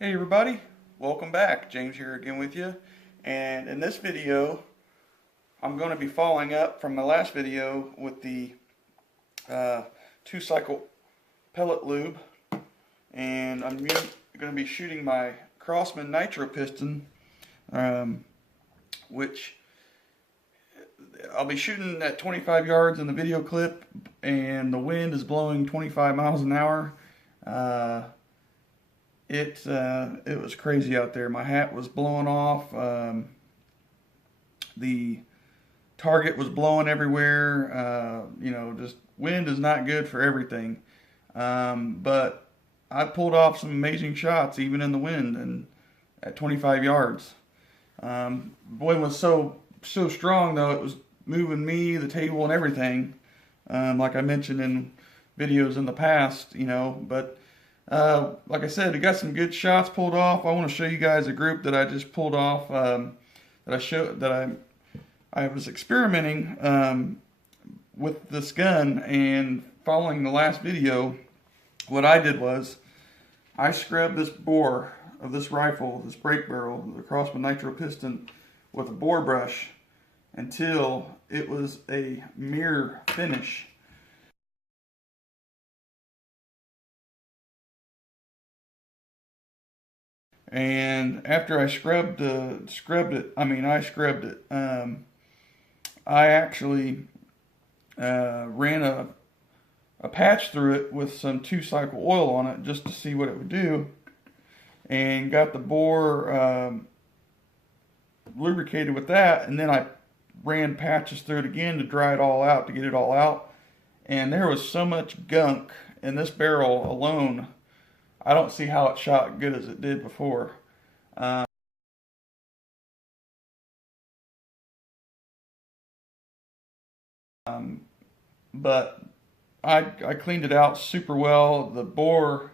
Hey everybody, welcome back. James here again with you. And in this video, I'm going to be following up from my last video with the 2-cycle pellet lube. And I'm going to be shooting my Crossman nitro piston, which I'll be shooting at 25 yards in the video clip, and the wind is blowing 25 miles an hour. It was crazy out there. My hat was blowing off. The target was blowing everywhere. Just wind is not good for everything. But I pulled off some amazing shots even in the wind and at 25 yards. The wind was so strong though, it was moving me, the table, and everything. Like I mentioned in videos in the past, but like I said, I got some good shots pulled off. I want to show you guys a group that I just pulled off, I was experimenting with this gun, and following the last video, what I did was I scrubbed this bore of this rifle, this brake barrel, the Crossman nitro piston, with a bore brush until it was a mirror finish. And after I scrubbed it. I actually ran a patch through it with some 2-cycle oil on it just to see what it would do, and got the bore lubricated with that, and then I ran patches through it again to dry it all out, to get it all out. And there was so much gunk in this barrel alone, I don't see how it shot good as it did before. But I cleaned it out super well. The bore,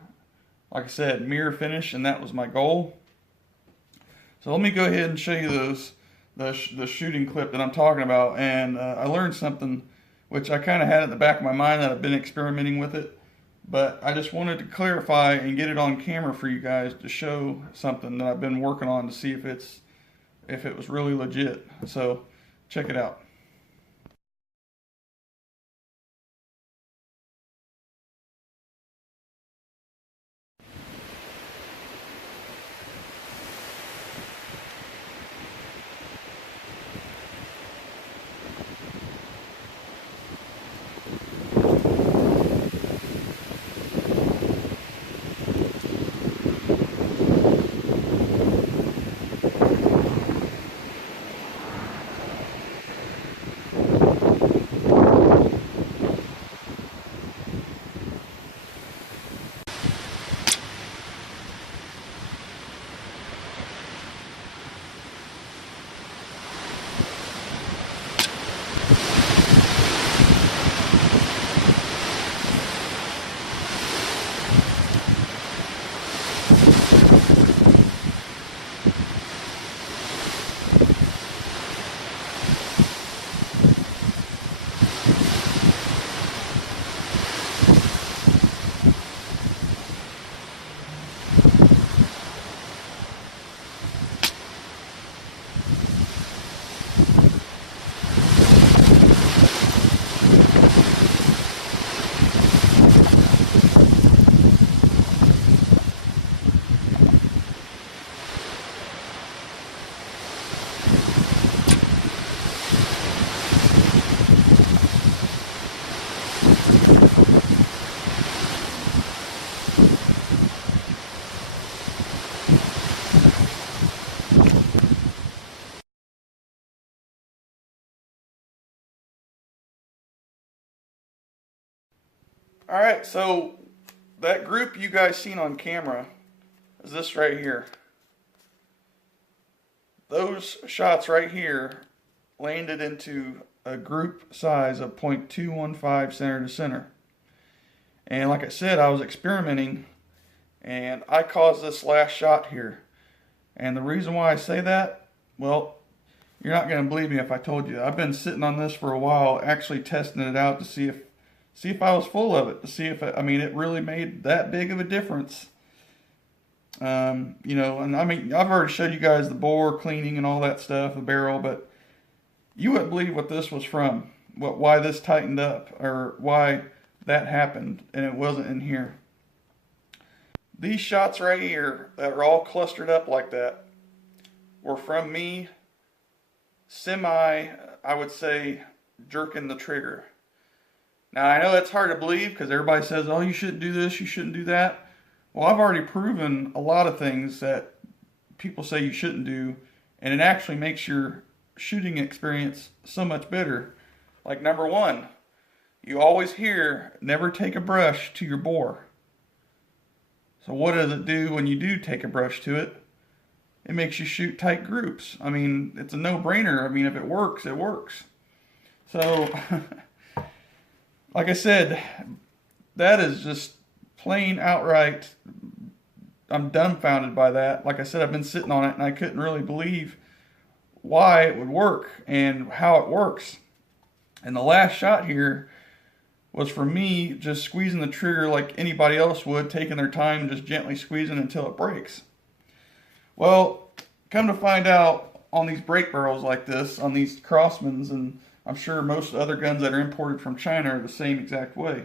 like I said, mirror finish, and that was my goal. So let me go ahead and show you the shooting clip that I'm talking about. And I learned something which I kind of had in the back of my mind, that I've been experimenting with it, but I just wanted to clarify and get it on camera for you guys to show something that I've been working on to see if it was really legit. So check it out. Alright, so that group you guys seen on camera is this right here. Those shots right here landed into a group size of .215 center to center. And like I said, I was experimenting, and I caused this last shot here. And the reason why I say that, well, you're not going to believe me if I told you. I've been sitting on this for a while, actually testing it out to see if I was full of it, to see if it really made that big of a difference. You know, and I mean, I've already showed you guys the bore cleaning and all that stuff, the barrel, but you wouldn't believe what this was from, why this tightened up, or why that happened, and it wasn't in here. These shots right here that are all clustered up like that were from me I would say, jerking the trigger. Now, I know it's hard to believe because everybody says, oh, you shouldn't do this, you shouldn't do that. Well, I've already proven a lot of things that people say you shouldn't do, and it actually makes your shooting experience so much better. Like, number one, you always hear, never take a brush to your bore. So what does it do when you do take a brush to it? It makes you shoot tight groups. I mean, it's a no-brainer. I mean, if it works, it works. So, like I said, that is just plain outright, I'm dumbfounded by that. Like I said, I've been sitting on it and I couldn't really believe why it would work and how it works. And the last shot here was for me just squeezing the trigger like anybody else would, taking their time, just gently squeezing until it breaks. Well, come to find out, on these break barrels like this, on these Crossmans, and I'm sure most other guns that are imported from China are the same exact way.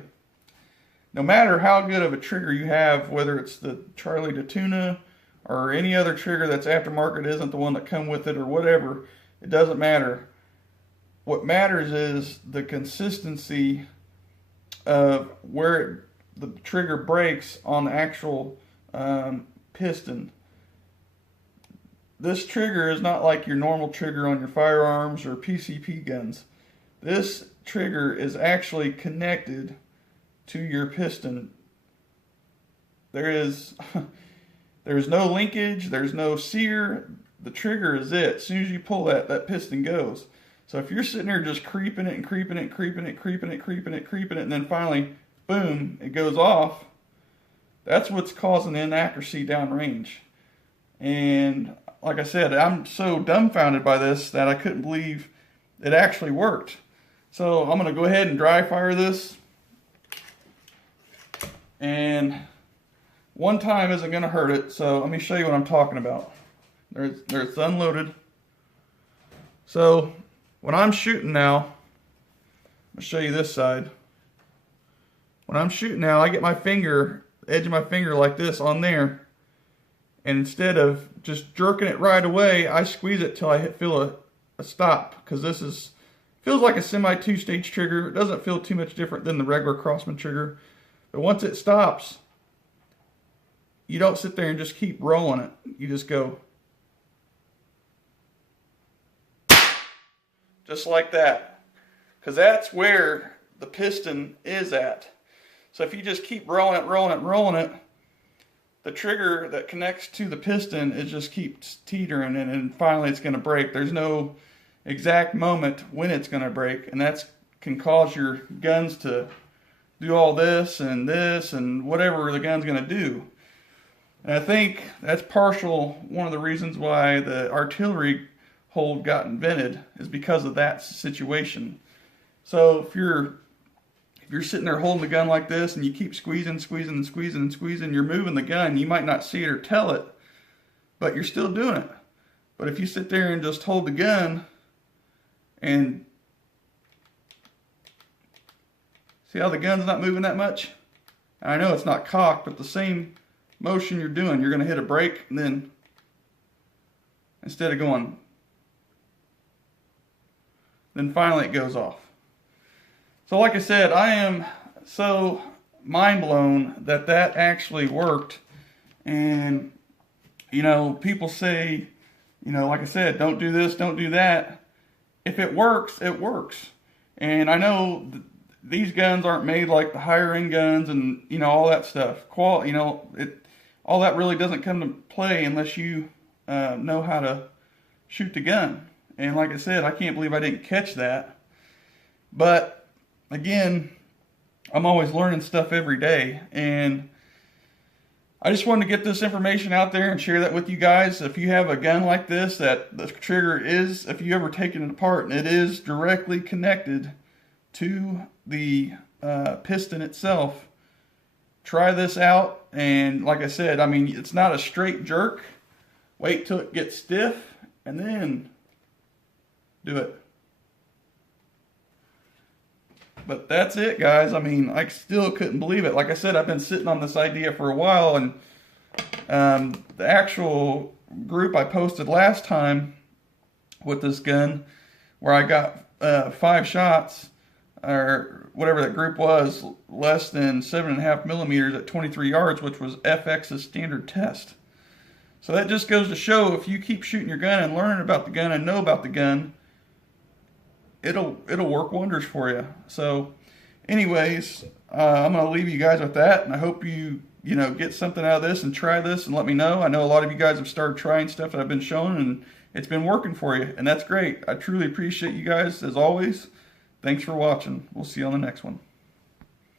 No matter how good of a trigger you have, whether it's the Charlie de Tuna or any other trigger that's aftermarket, isn't the one that come with it or whatever, it doesn't matter. What matters is the consistency of where the trigger breaks on the actual piston. This trigger is not like your normal trigger on your firearms or PCP guns. This trigger is actually connected to your piston. There's no linkage, there's no sear. The trigger is it. As soon as you pull that piston goes. So if you're sitting there just creeping it and creeping it, creeping it, creeping it, creeping it, creeping it, and then finally, boom, it goes off, that's what's causing the inaccuracy downrange. And like I said, I'm so dumbfounded by this that I couldn't believe it actually worked. So I'm going to go ahead and dry fire this. And one time isn't going to hurt it, so let me show you what I'm talking about. It's unloaded. So when I'm shooting now, I'm going to show you this side. When I'm shooting now, I get my finger, the edge of my finger like this on there. And instead of just jerking it right away, I squeeze it till I feel a stop. Because this feels like a semi two-stage trigger. It doesn't feel too much different than the regular Crossman trigger. But once it stops, you don't sit there and just keep rolling it. You just go. Just like that. Because that's where the piston is at. So if you just keep rolling it, rolling it, rolling it, the trigger that connects to the piston, it just keeps teetering, and finally it's going to break. There's no exact moment when it's going to break, and that can cause your guns to do all this and whatever the gun's going to do. And I think that's one of the reasons why the artillery hold got invented, is because of that situation. So if you're sitting there holding the gun like this and you keep squeezing, squeezing, and squeezing, and squeezing, you're moving the gun. You might not see it or tell it, but you're still doing it. But if you sit there and just hold the gun and see how the gun's not moving that much? I know it's not cocked, but the same motion you're doing, you're going to hit a brake, and then instead of going, then finally it goes off. So like I said, I am so mind blown that actually worked. And, you know, people say, you know, like I said, don't do this, don't do that. If it works, it works. And I know these guns aren't made like the higher end guns and, you know, all that stuff. All that really doesn't come to play unless you know how to shoot the gun. And like I said, I can't believe I didn't catch that. But again, I'm always learning stuff every day, and I just wanted to get this information out there and share that with you guys. If you have a gun like this, that the trigger is, if you ever taken it apart, and it is directly connected to the piston itself, try this out. And like I said, I mean, it's not a straight jerk. Wait till it gets stiff and then do it. But that's it, guys. I mean, I still couldn't believe it. Like I said, I've been sitting on this idea for a while, and the actual group I posted last time with this gun, where I got 5 shots, or whatever that group was, less than 7.5 millimeters at 23 yards, which was FX's standard test. So that just goes to show, if you keep shooting your gun and learning about the gun and know about the gun, it'll work wonders for you. So anyways, I'm going to leave you guys with that, and I hope you get something out of this and try this and let me know. I know a lot of you guys have started trying stuff that I've been showing, and it's been working for you, and that's great. I truly appreciate you guys, as always. Thanks for watching. We'll see you on the next one.